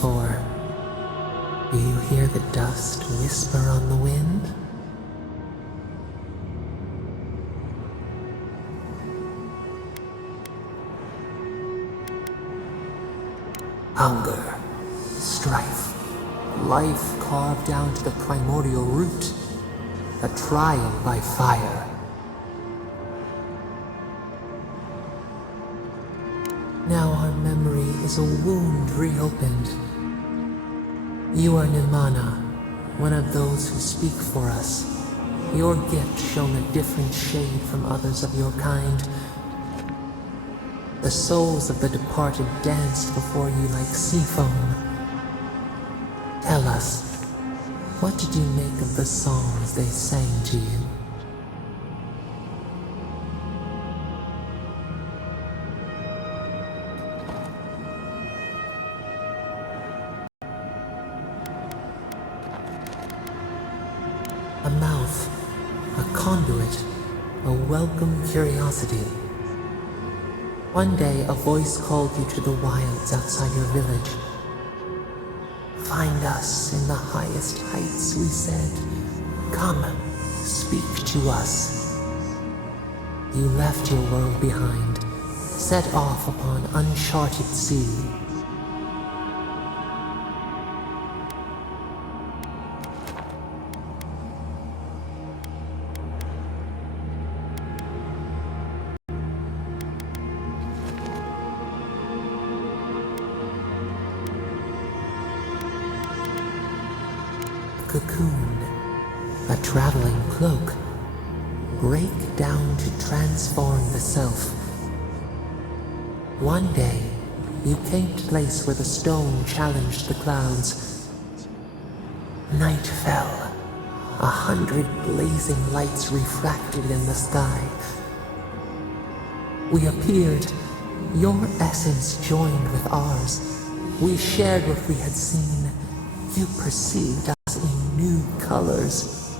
before. Do you hear the dust whisper on the wind? Hunger, strife, life carved down to the primordial root, a trial by fire. Now our memory is a wound reopened. You are Nimana, one of those who speak for us. Your gift shone a different shade from others of your kind. The souls of the departed danced before you like sea foam. Tell us, what did you make of the songs they sang to you? A mouth, a conduit, a welcome curiosity. One day a voice called you to the wilds outside your village. Find us in the highest heights, we said. Come, speak to us. You left your world behind, set off upon uncharted sea. Cocoon, a traveling cloak, break down to transform the self. One day, you came to the place where the stone challenged the clouds. Night fell, 100 blazing lights refracted in the sky. We appeared, your essence joined with ours. We shared what we had seen. You perceived us in new colors.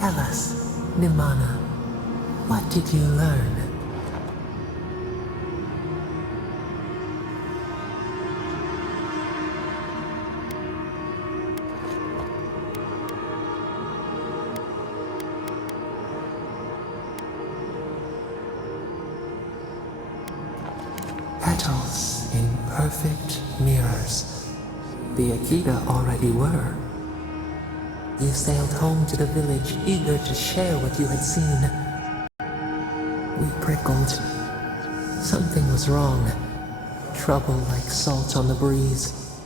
Tell us, Nimana, what did you learn? Petals in perfect mirrors. The Akita already were. You sailed home to the village, eager to share what you had seen. We prickled. Something was wrong. Trouble like salt on the breeze.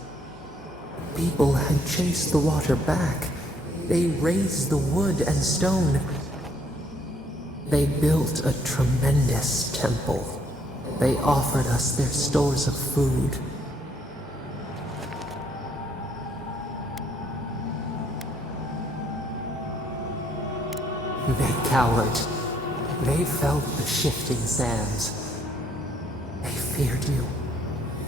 People had chased the water back. They raised the wood and stone. They built a tremendous temple. They offered us their stores of food. They cowered. They felt the shifting sands. They feared you.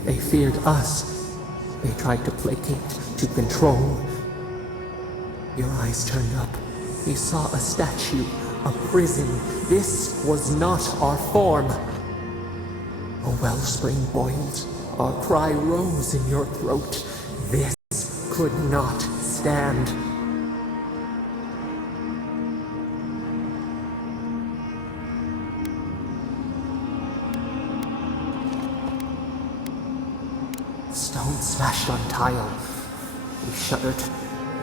They feared us. They tried to placate, to control. Your eyes turned up. You saw a statue, a prison. This was not our form. A wellspring boiled. Our cry rose in your throat. This could not stand. Stone smashed on tile. We shuddered.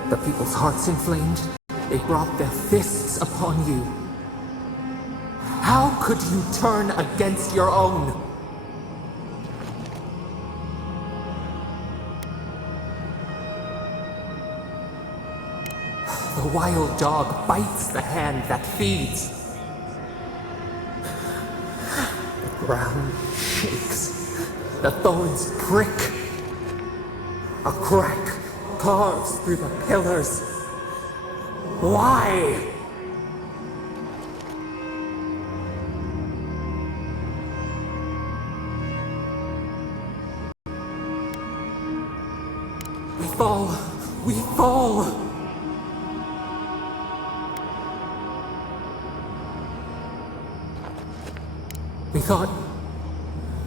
The people's hearts inflamed. They brought their fists upon you. How could you turn against your own? The wild dog bites the hand that feeds. The ground shakes. The thorns prick. A crack carves through the pillars. Why? We fall. We fall. We thought,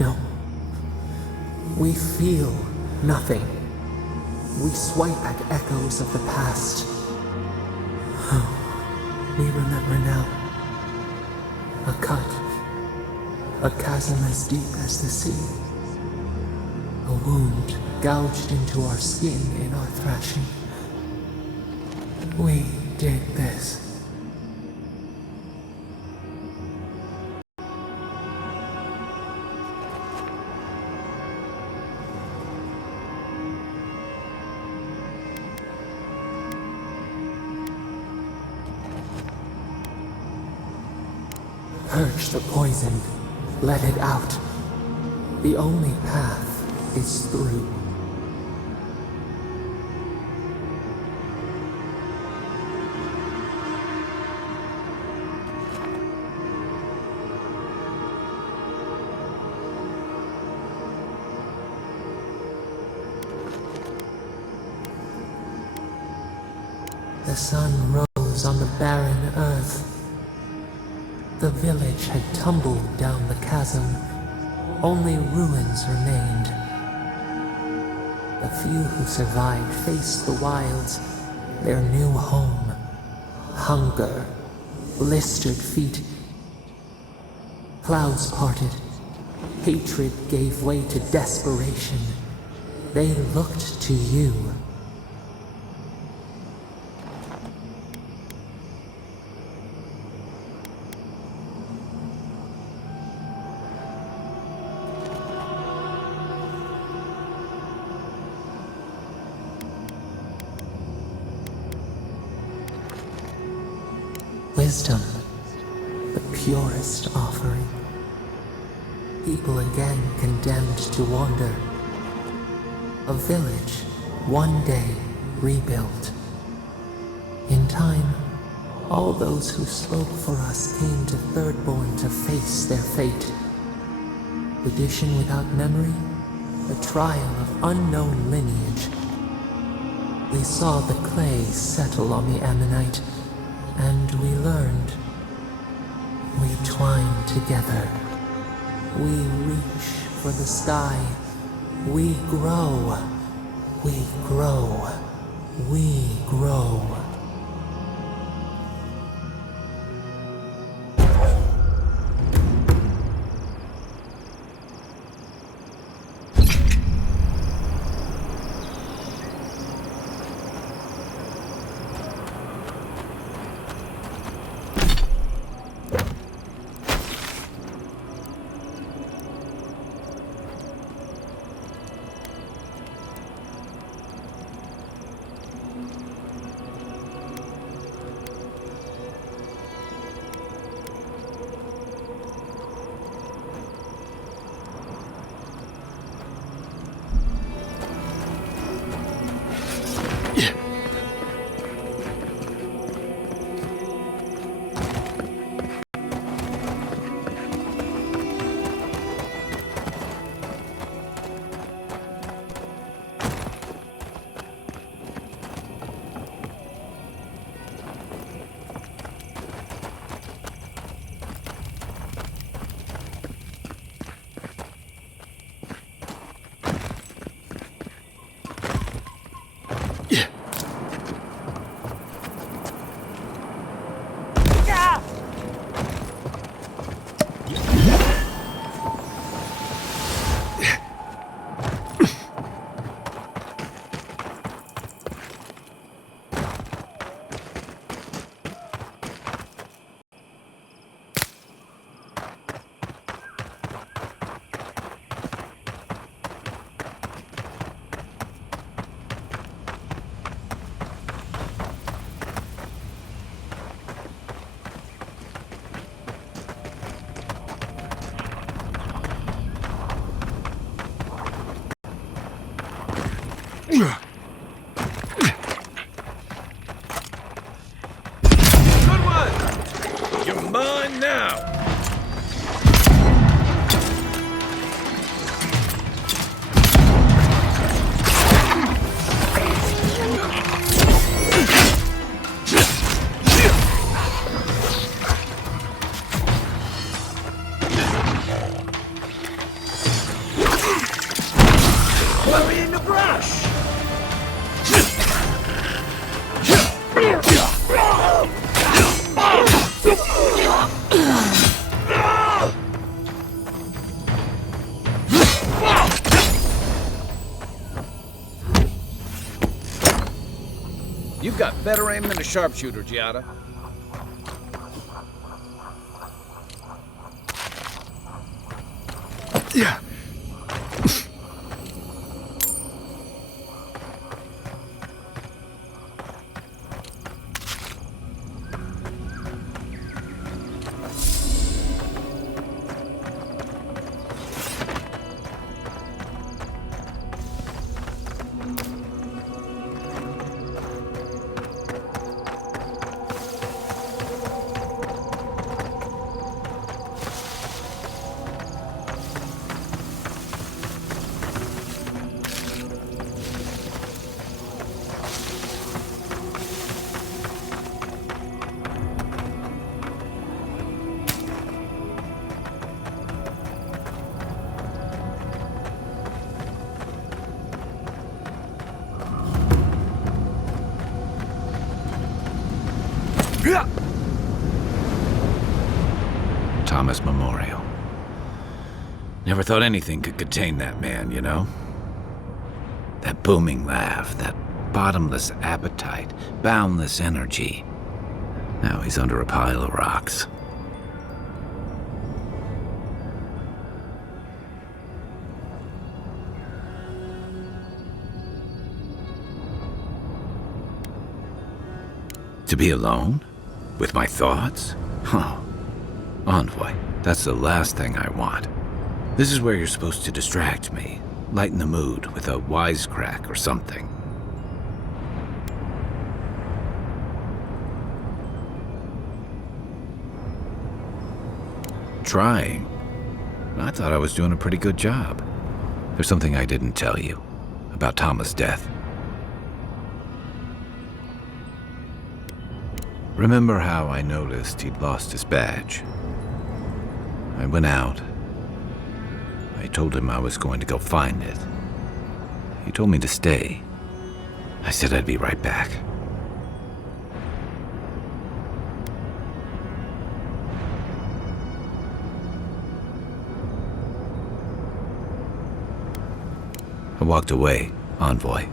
no, we feel Nothing. We swipe at echoes of the past. We remember now. A cut. A chasm as deep as the sea. A wound gouged into our skin in our thrashing. We did this. Purge the poison. Let it out. The only path is through. The sun rose on the barren earth. The village had tumbled down the chasm. Only ruins remained. The few who survived faced the wilds, their new home. Hunger, blistered feet. Clouds parted. Hatred gave way to desperation. They looked to you. Wisdom, the purest offering. People again condemned to wander. A village, one day rebuilt. In time, all those who spoke for us came to Thirdborn to face their fate. Tradition without memory, a trial of unknown lineage. We saw the clay settle on the Ammonite, and we learned. We twine together. We reach for the sky. We grow. We grow. We grow. Good one! You're mine now! Put me in the brain! Better aim than a sharpshooter, Giada. Yeah. Thomas Memorial. Never thought anything could contain that man, you know? That booming laugh, that bottomless appetite, boundless energy. Now he's under a pile of rocks. To be alone? With my thoughts? Huh. Envoy, that's the last thing I want. This is where you're supposed to distract me, lighten the mood with a wisecrack or something. Trying? I thought I was doing a pretty good job. There's something I didn't tell you about Thomas' death. Remember how I noticed he'd lost his badge? I went out. I told him I was going to go find it. He told me to stay. I said I'd be right back. I walked away, Envoy,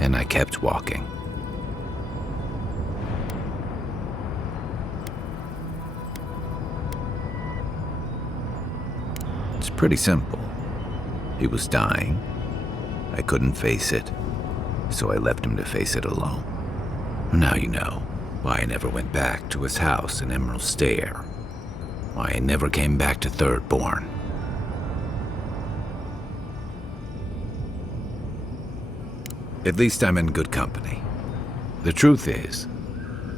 and I kept walking. It's pretty simple. He was dying. I couldn't face it, so I left him to face it alone. Now you know why I never went back to his house in Emerald Stair. Why I never came back to Third Born. At least I'm in good company. The truth is,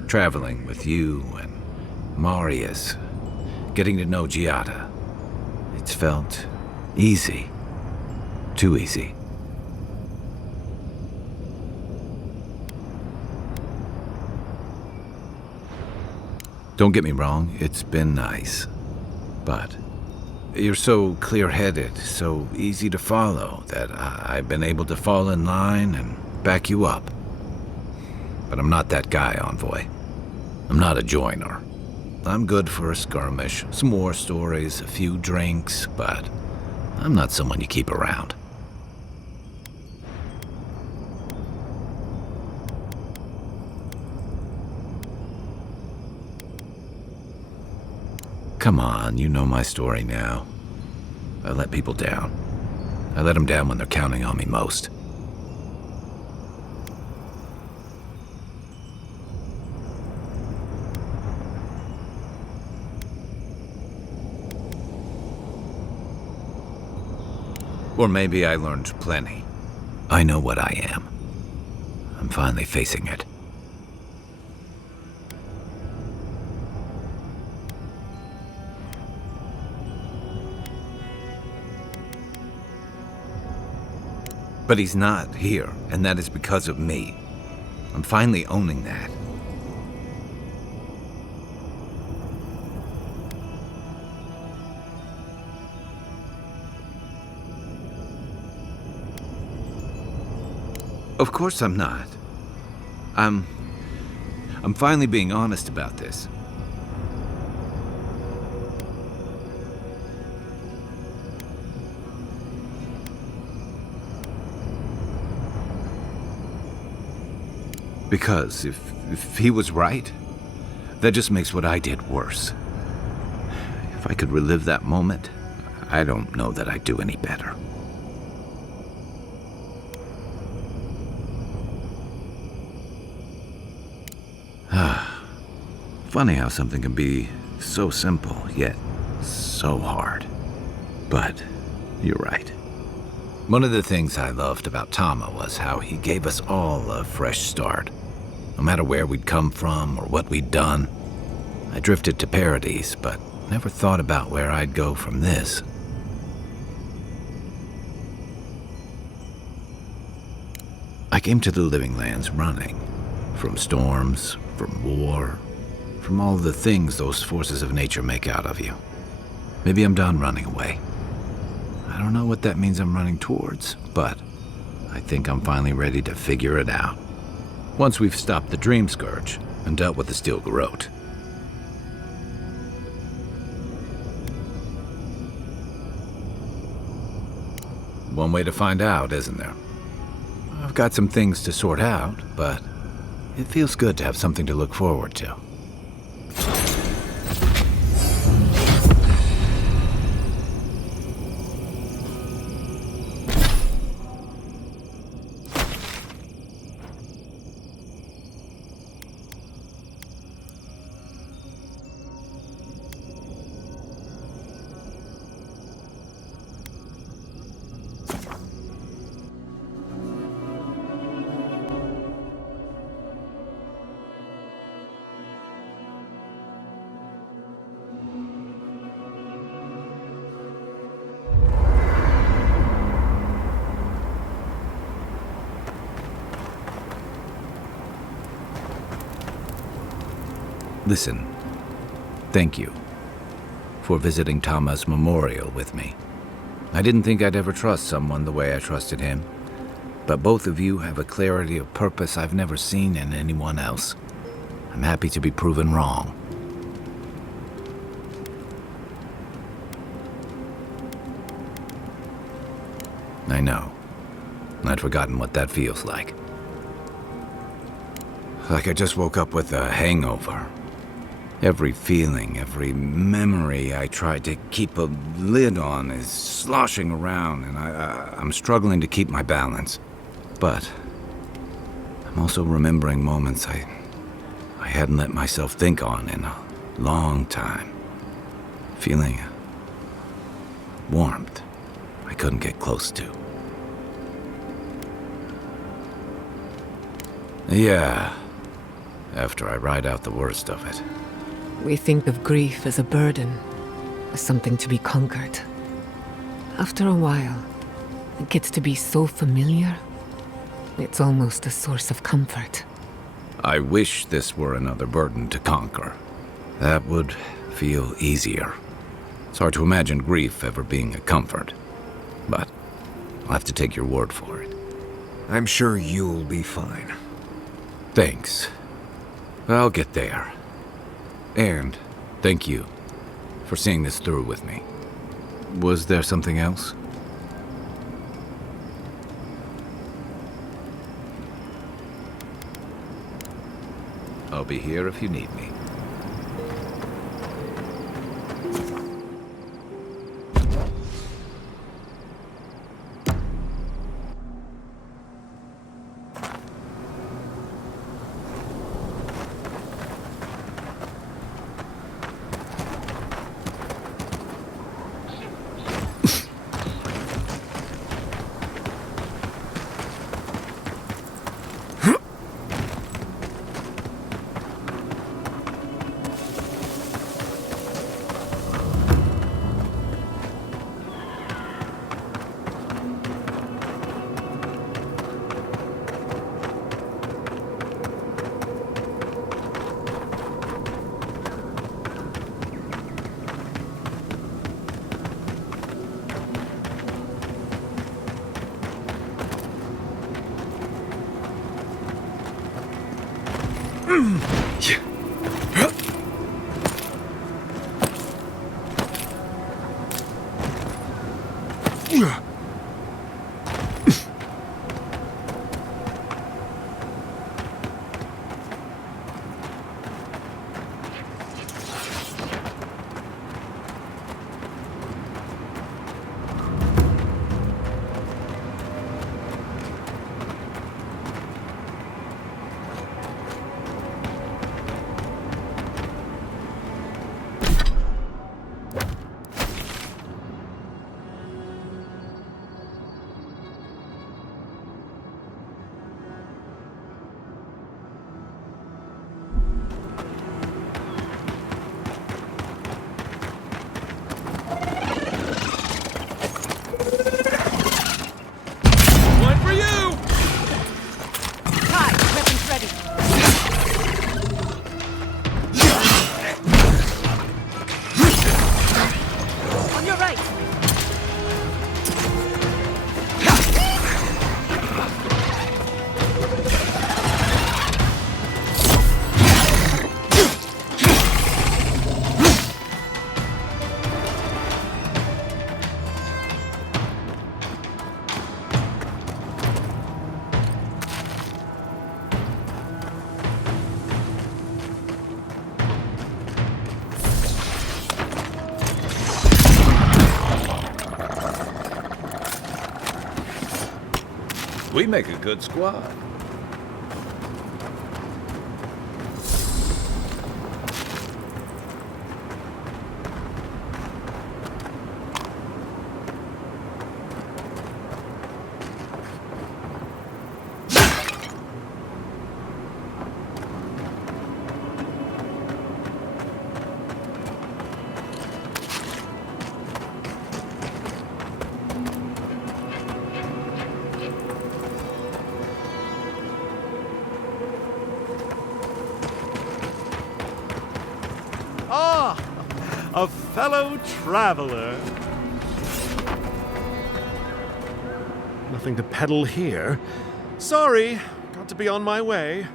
traveling with you and Marius, getting to know Giada, it's felt easy. Too easy. Don't get me wrong, it's been nice. But you're so clear-headed, so easy to follow, that I've been able to fall in line and back you up. But I'm not that guy, Envoy. I'm not a joiner. I'm good for a skirmish, some war stories, a few drinks, but I'm not someone you keep around. Come on, you know my story now. I let people down. I let them down when they're counting on me most. Or maybe I learned plenty. I know what I am. I'm finally facing it. But he's not here, and that is because of me. I'm finally owning that. Of course I'm not. I'm finally being honest about this. Because if he was right, that just makes what I did worse. If I could relive that moment, I don't know that I'd do any better. Funny how something can be so simple, yet so hard. But you're right. One of the things I loved about Tama was how he gave us all a fresh start. No matter where we'd come from or what we'd done. I drifted to Paradise, but never thought about where I'd go from this. I came to the Living Lands running. From storms, from war, from all the things those forces of nature make out of you. Maybe I'm done running away. I don't know what that means I'm running towards, but I think I'm finally ready to figure it out. Once we've stopped the Dream Scourge and dealt with the Steel Garrote. One way to find out, isn't there? I've got some things to sort out, but it feels good to have something to look forward to. Listen, thank you for visiting Tama's memorial with me. I didn't think I'd ever trust someone the way I trusted him, but both of you have a clarity of purpose I've never seen in anyone else. I'm happy to be proven wrong. I know. I'd forgotten what that feels like. Like I just woke up with a hangover. Every feeling, every memory I tried to keep a lid on is sloshing around, and I'm struggling to keep my balance. But I'm also remembering moments I hadn't let myself think on in a long time. Feeling warmth I couldn't get close to. Yeah, after I ride out the worst of it. We think of grief as a burden, as something to be conquered. After a while, it gets to be so familiar, it's almost a source of comfort. I wish this were another burden to conquer. That would feel easier. It's hard to imagine grief ever being a comfort, but I'll have to take your word for it. I'm sure you'll be fine. Thanks. I'll get there. And thank you for seeing this through with me. Was there something else? I'll be here if you need me. We make a good squad. Ah, a fellow traveler. Nothing to peddle here. Sorry, got to be on my way.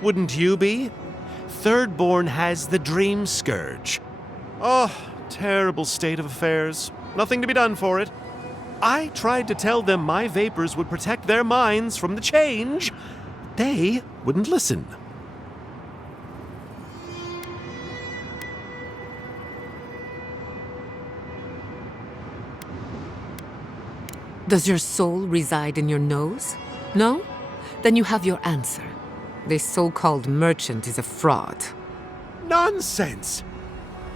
Wouldn't you be? Thirdborn has the Dream Scourge. Oh, terrible state of affairs. Nothing to be done for it. I tried to tell them my vapors would protect their minds from the change. They wouldn't listen. Does your soul reside in your nose? No? Then you have your answer. This so-called merchant is a fraud. Nonsense!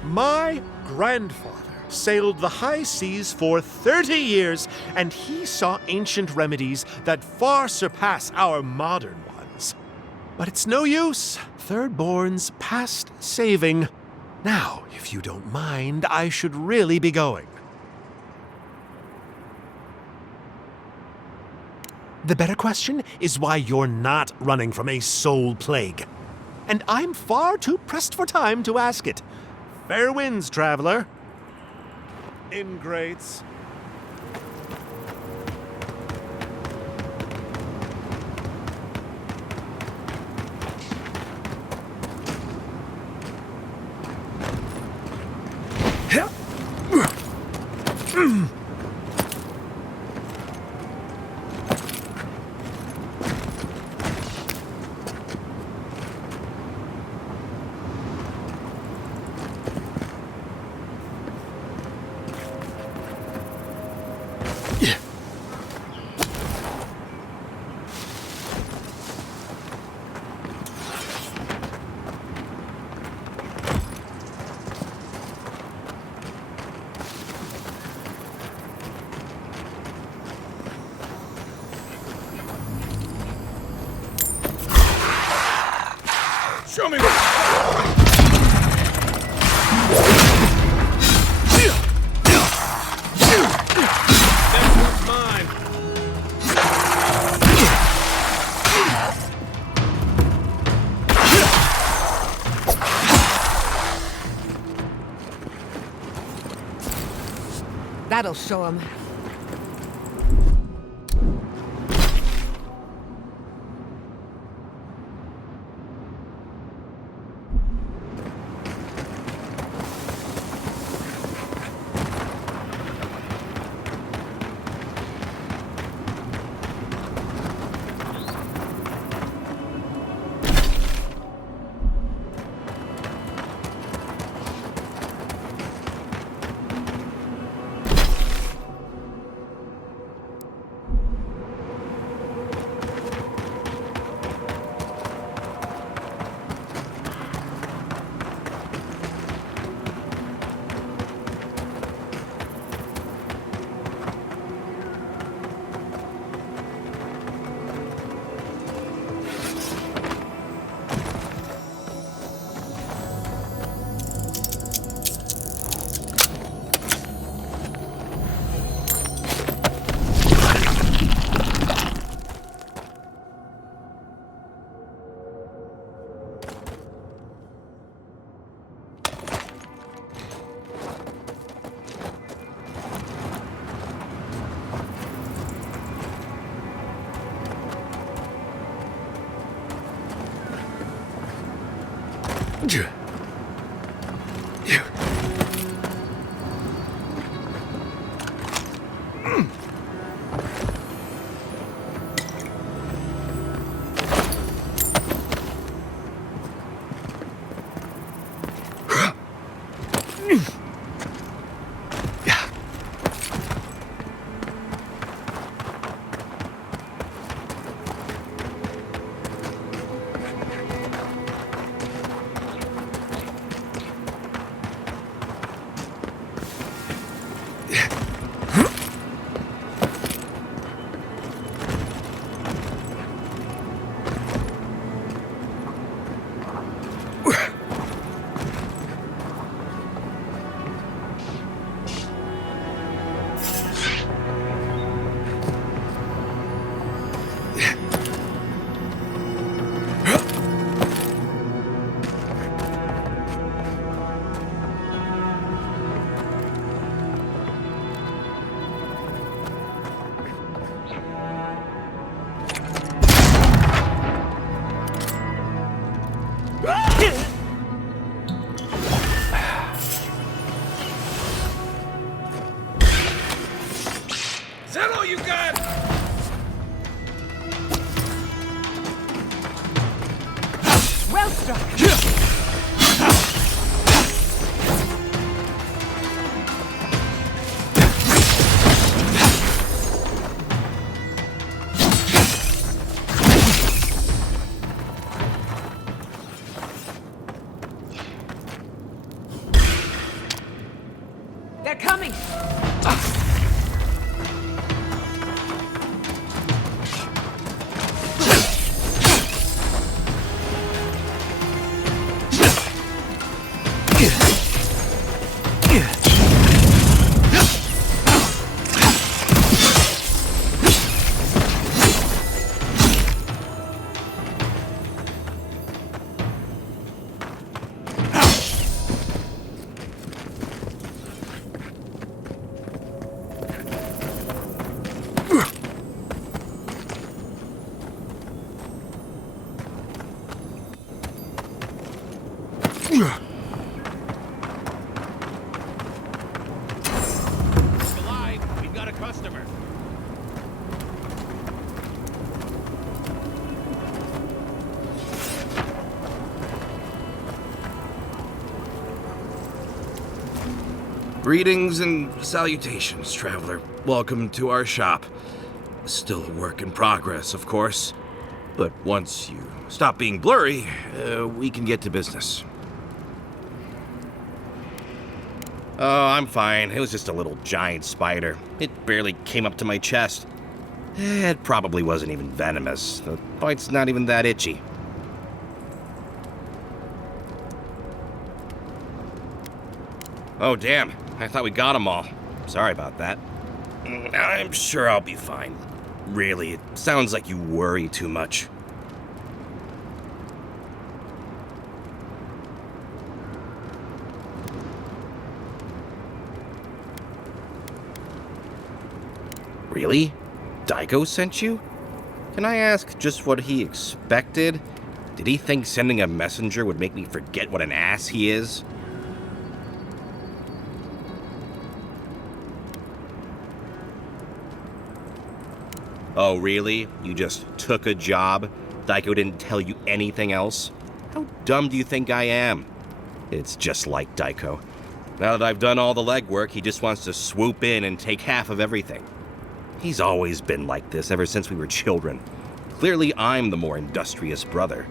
My grandfather sailed the high seas for 30 years, and he saw ancient remedies that far surpass our modern ones. But it's no use. Thirdborn's past saving. Now, if you don't mind, I should really be going. The better question is why you're not running from a soul plague. And I'm far too pressed for time to ask it. Fair winds, traveler. Ingrates. Show me what... This one's mine. That'll show him. Well struck. They're coming! Alive. We've got a customer. Greetings and salutations, traveler. Welcome to our shop. Still a work in progress, of course. But once you stop being blurry, we can get to business. Oh, I'm fine. It was just a little giant spider. It barely came up to my chest. It probably wasn't even venomous. The bite's not even that itchy. Oh, damn. I thought we got them all. Sorry about that. I'm sure I'll be fine. Really, it sounds like you worry too much. Really? Daiko sent you? Can I ask just what he expected? Did he think sending a messenger would make me forget what an ass he is? Oh, really? You just took a job? Daiko didn't tell you anything else? How dumb do you think I am? It's just like Daiko. Now that I've done all the legwork, he just wants to swoop in and take half of everything. He's always been like this ever since we were children. Clearly, I'm the more industrious brother.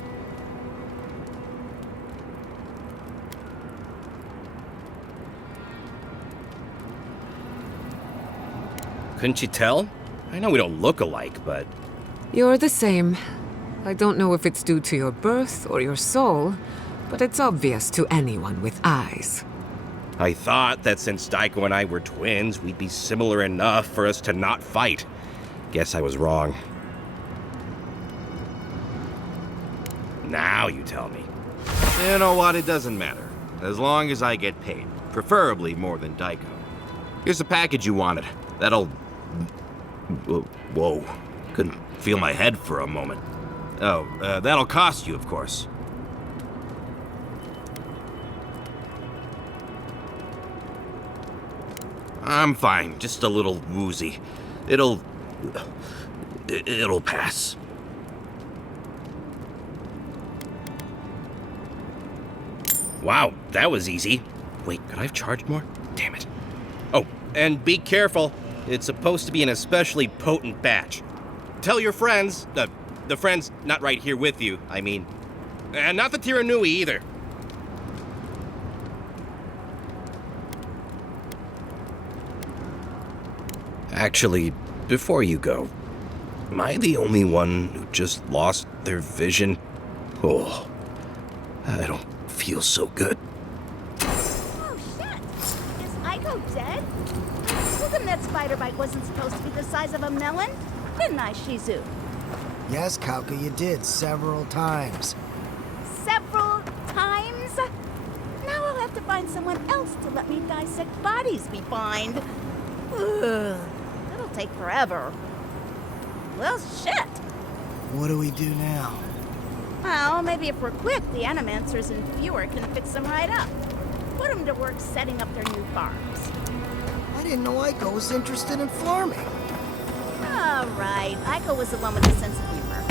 Couldn't you tell? I know we don't look alike, but... You're the same. I don't know if it's due to your birth or your soul, but it's obvious to anyone with eyes. I thought that since Daiko and I were twins, we'd be similar enough for us to not fight. Guess I was wrong. Now you tell me. You know what? It doesn't matter. As long as I get paid. Preferably more than Daiko. Here's the package you wanted. That'll... Whoa. Couldn't feel my head for a moment. Oh, that'll cost you, of course. I'm fine. Just a little woozy. It'll pass. Wow, that was easy. Wait, could I have charged more? Damn it. Oh, and be careful. It's supposed to be an especially potent batch. Tell your friends, the friends not right here with you, I mean. And not the Tiranui either. Actually, before you go, am I the only one who just lost their vision? Oh, I don't feel so good. Oh shit! Is Aiko dead? I told him that spider bite wasn't supposed to be the size of a melon, didn't I, Shizu? Yes, Kauka, you did several times. Several times? Now I'll have to find someone else to let me dissect bodies we find. Ugh, it'll take forever. Well, shit. What do we do now? Well, maybe if we're quick, the animancers and viewer can fix them right up. Put them to work setting up their new farms. I didn't know Aiko was interested in farming. All right, Aiko was the one with the sense of humor.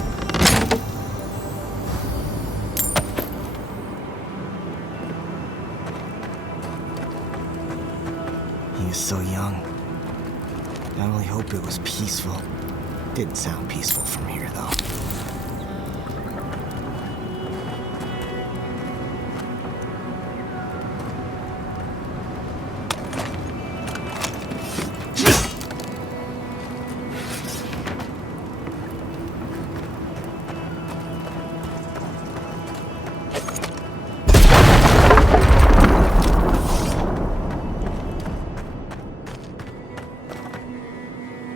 was so young. I only hope it was peaceful. Didn't sound peaceful from here, though.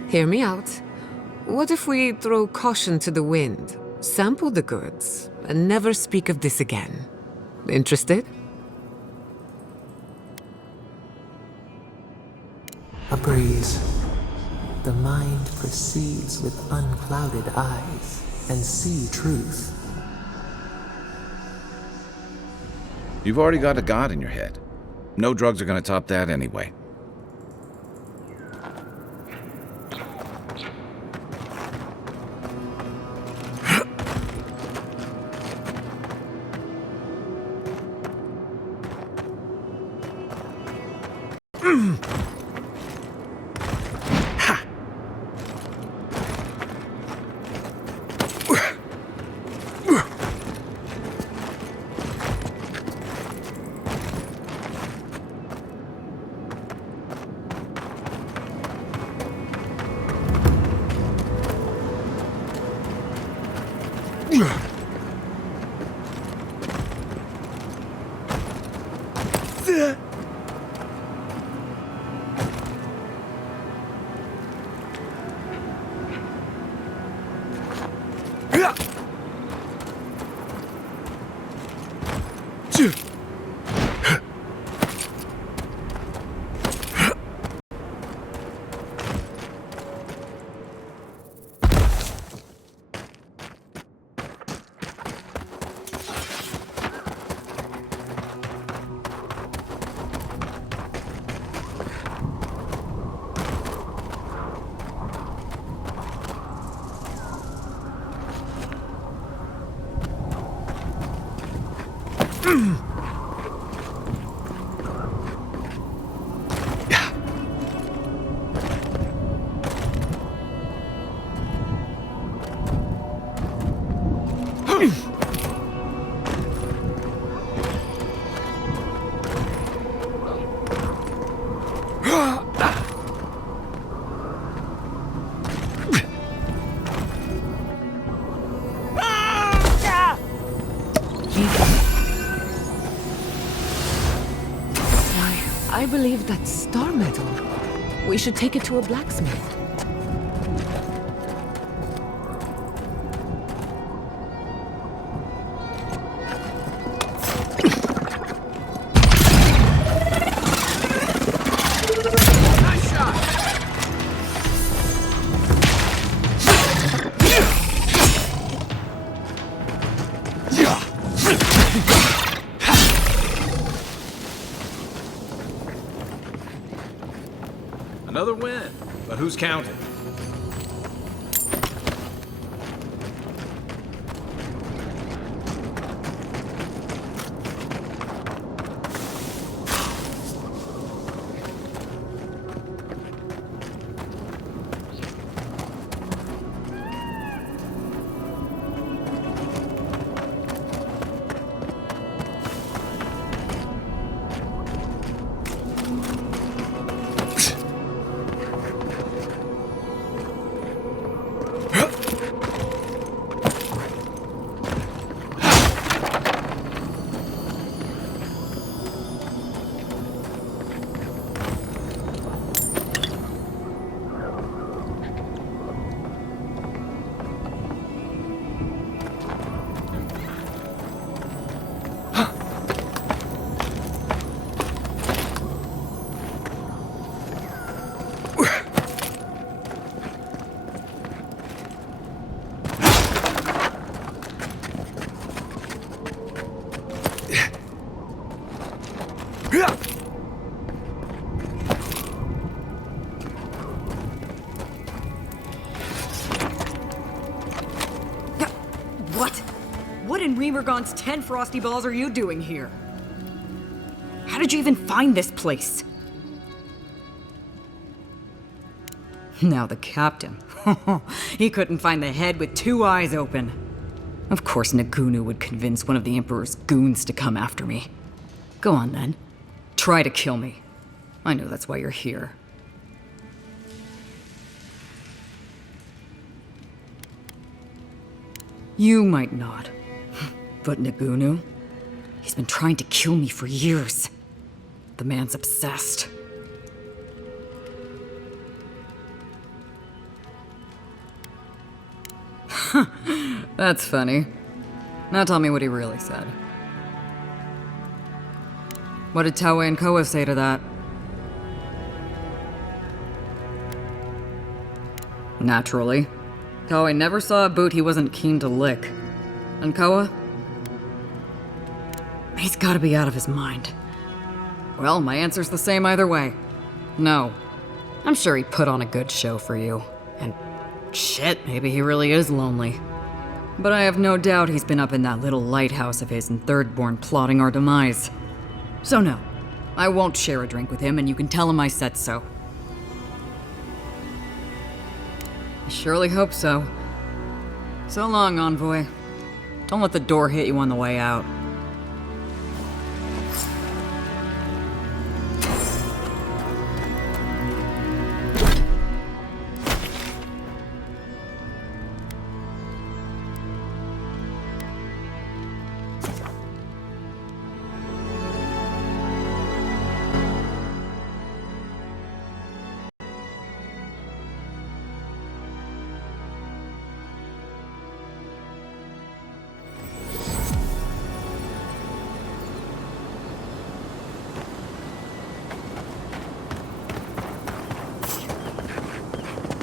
Hear me out. What if we throw caution to the wind, sample the goods, and never speak of this again? Interested? A breeze. The mind perceives with unclouded eyes and see truth. You've already got a god in your head. No drugs are gonna top that anyway. I believe that's star metal. We should take it to a blacksmith. Another win, but who's counting? What in Remergon's 10 frosty balls are you doing here? How did you even find this place? Now the captain. He couldn't find the head with 2 eyes open. Of course Nagunu would convince one of the Emperor's goons to come after me. Go on then. Try to kill me. I know that's why you're here. You might not. But Nagunu? He's been trying to kill me for years. The man's obsessed. That's funny. Now tell me what he really said. What did Taue and Koa say to that? Naturally. Taue never saw a boot he wasn't keen to lick. And Koa? He's gotta be out of his mind. Well, my answer's the same either way. No. I'm sure he put on a good show for you. And shit, maybe he really is lonely. But I have no doubt he's been up in that little lighthouse of his in Thirdborn plotting our demise. So no, I won't share a drink with him, and you can tell him I said so. I surely hope so. So long, Envoy. Don't let the door hit you on the way out.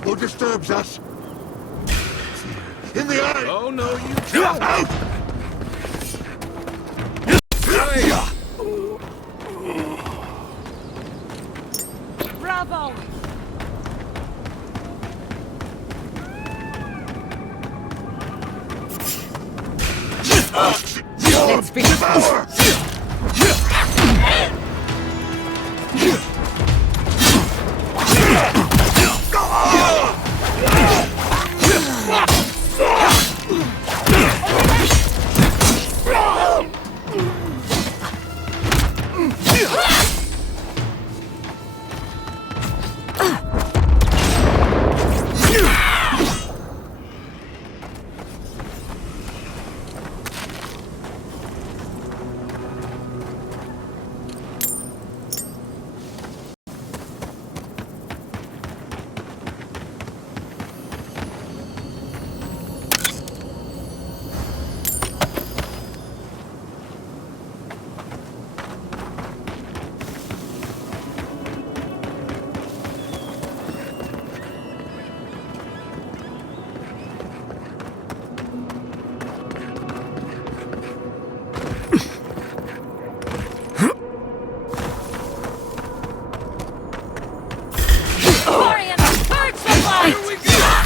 Who disturbs us? In the eye! Oh, no, you don't! Out! Bravo! Let's be devour!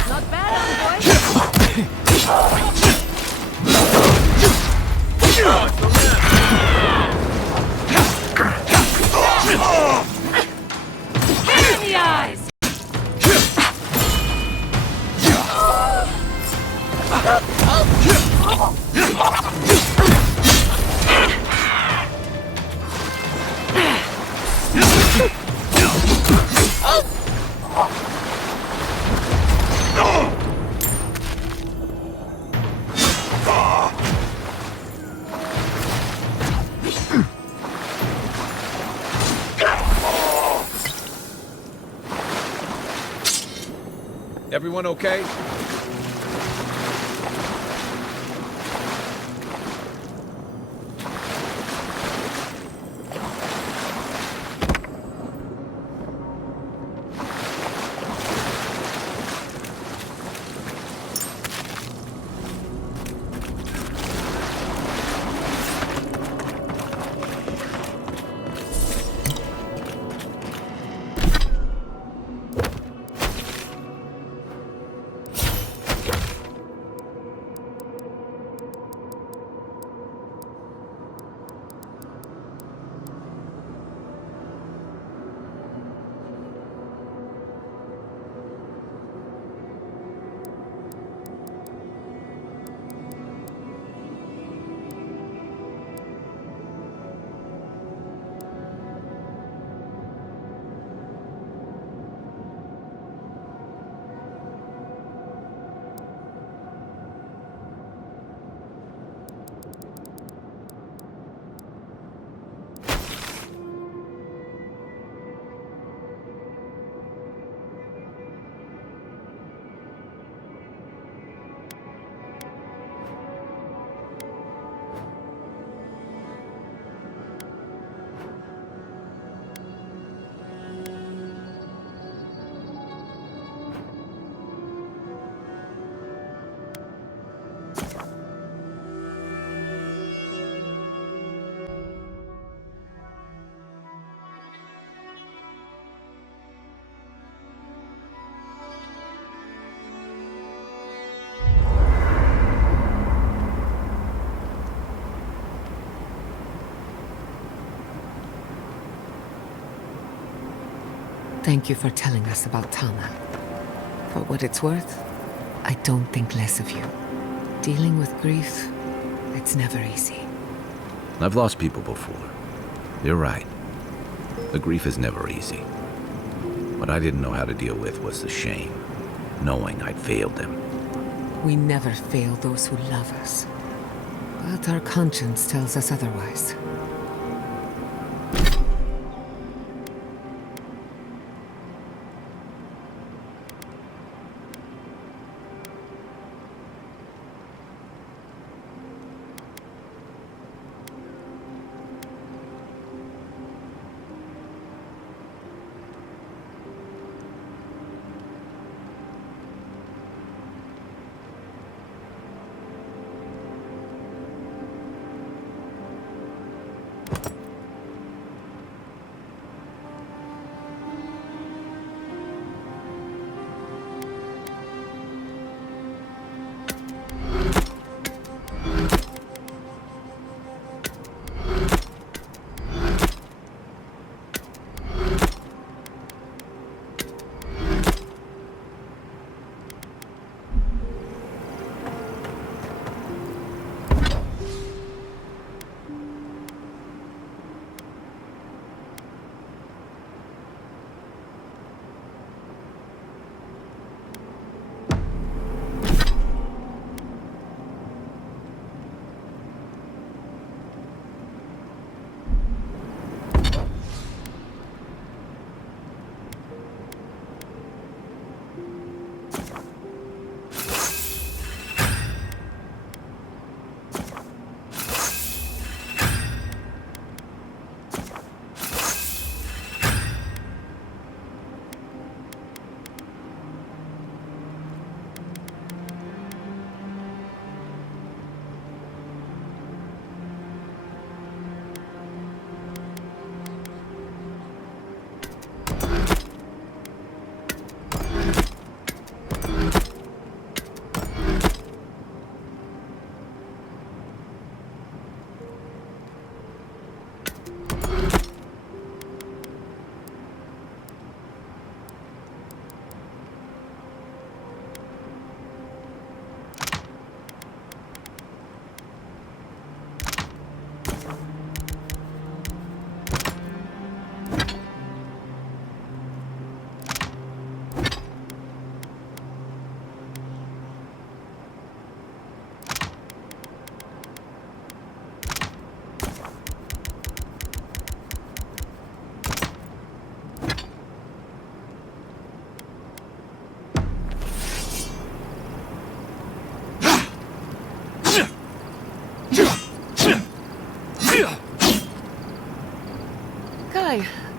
Not bad, Hit in the eyes! Everyone okay? Thank you for telling us about Tama. For what it's worth, I don't think less of you. Dealing with grief, it's never easy. I've lost people before. You're right. The grief is never easy. What I didn't know how to deal with was the shame, knowing I'd failed them. We never fail those who love us. But our conscience tells us otherwise.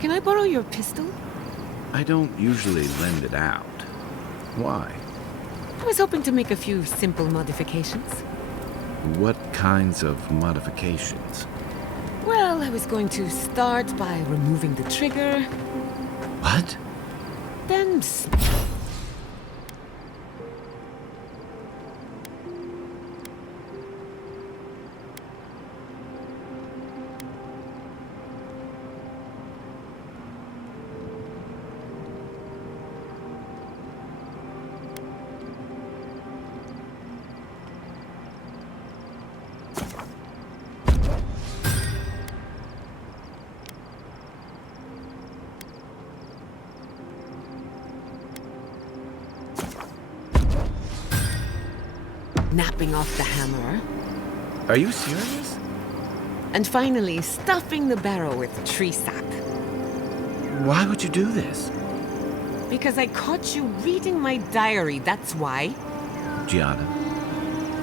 Can I borrow your pistol? I don't usually lend it out. Why? I was hoping to make a few simple modifications. What kinds of modifications? Well, I was going to start by removing the trigger, What? then... napping off the hammer, Are you serious? and finally stuffing the barrel with tree sap. Why would you do this? Because I caught you reading my diary, that's why. Gianna,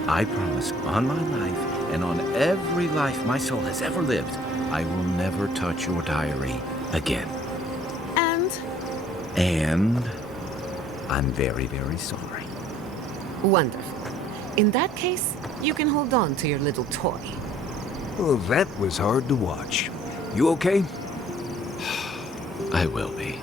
I promise on my life and on every life my soul has ever lived, I will never touch your diary again. And I'm very, very sorry. Wonderful. In that case, you can hold on to your little toy. Well, that was hard to watch. You okay? I will be.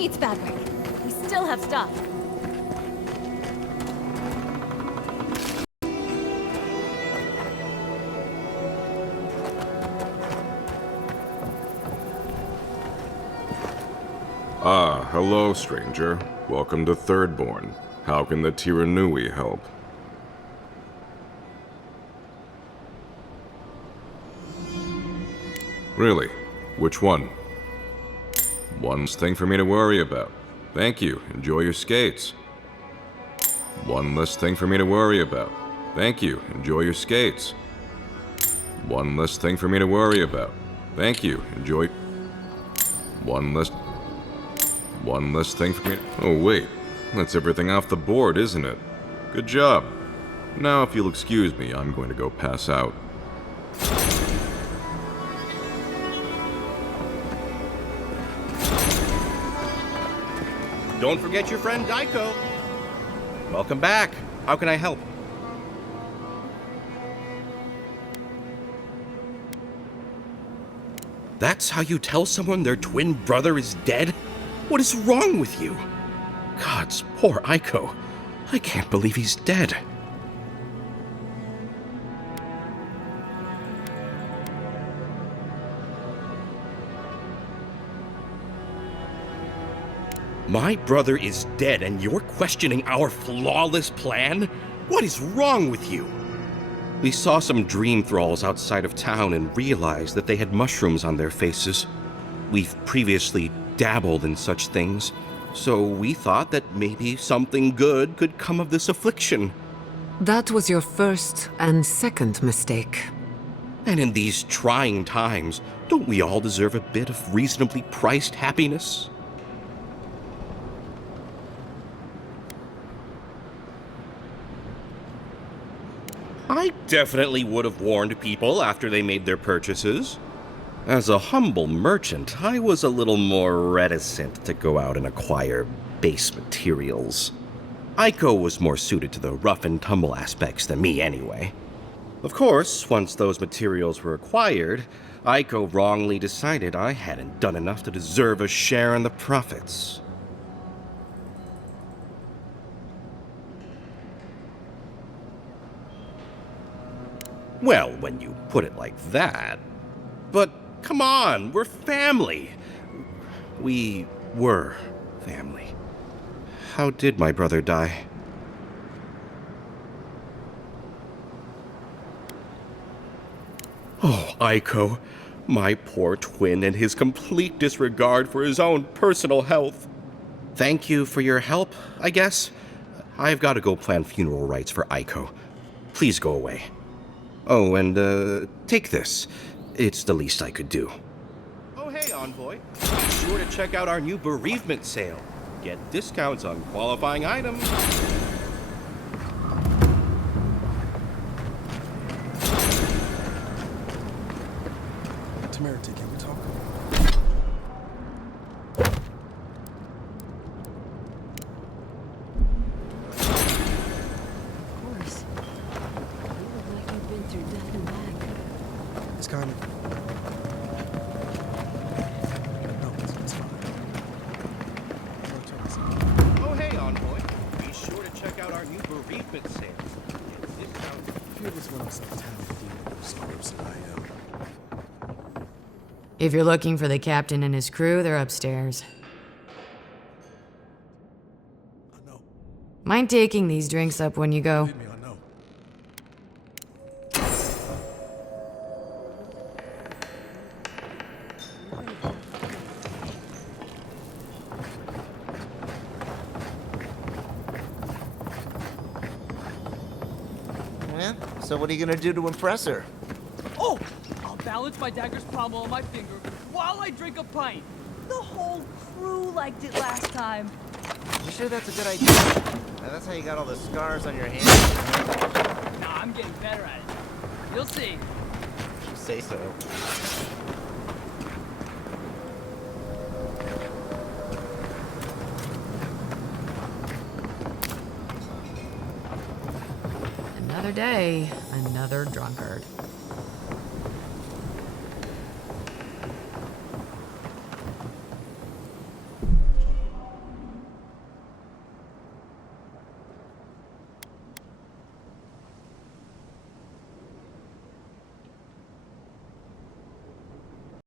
needs fabric? We still have stuff. Ah, hello, stranger. Welcome to Thirdborn. How can the Tiranui help? Really? Which one? One less thing for me to worry about. Thank you. Enjoy your skates. One less thing for me to worry about. Thank you. Enjoy your skates. One less thing for me to worry about. Thank you. Enjoy... One less thing for me... Oh, wait. That's everything off the board, isn't it? Good job. Now, if you'll excuse me, I'm going to go pass out. Don't forget your friend Daiko. Welcome back. How can I help? That's how you tell someone their twin brother is dead? What is wrong with you? Gods, poor Aiko. I can't believe he's dead. My brother is dead and you're questioning our flawless plan? What is wrong with you? We saw some dream thralls outside of town and realized that they had mushrooms on their faces. We've previously dabbled in such things, so we thought that maybe something good could come of this affliction. That was your first and second mistake. And in these trying times, don't we all deserve a bit of reasonably priced happiness? I definitely would have warned people after they made their purchases. As a humble merchant, I was a little more reticent to go out and acquire base materials. Aiko was more suited to the rough and tumble aspects than me anyway. Of course, once those materials were acquired, Aiko wrongly decided I hadn't done enough to deserve a share in the profits. Well, when you put it like that. But come on, we're family. We were family. How did my brother die? Oh, Aiko, my poor twin and his complete disregard for his own personal health. Thank you for your help, I guess. I've got to go plan funeral rites for Aiko. Please go away. Oh, and, take this. It's the least I could do. Oh, hey, Envoy. Be sure to check out our new bereavement sale. Get discounts on qualifying items. Temerity, can we talk? Of course. You look like you've been through death and back. It's kind of... No, it's fine. Oh, hey, Envoy. Be sure to check out our new bereavement sale. Get discounts. Fear this went upside town to deal with those scores that I am. If you're looking for the captain and his crew, they're upstairs. I know. Mind taking these drinks up when you go? Believe me, I know. Yeah? So what are you gonna do to impress her? Oh! I'll balance my dagger's pommel on my finger while I drink a pint. The whole crew liked it last time. You sure that's a good idea? Now, that's how you got all the scars on your hands. Nah, I'm getting better at it. You'll see. You say so. Another day, another drunkard.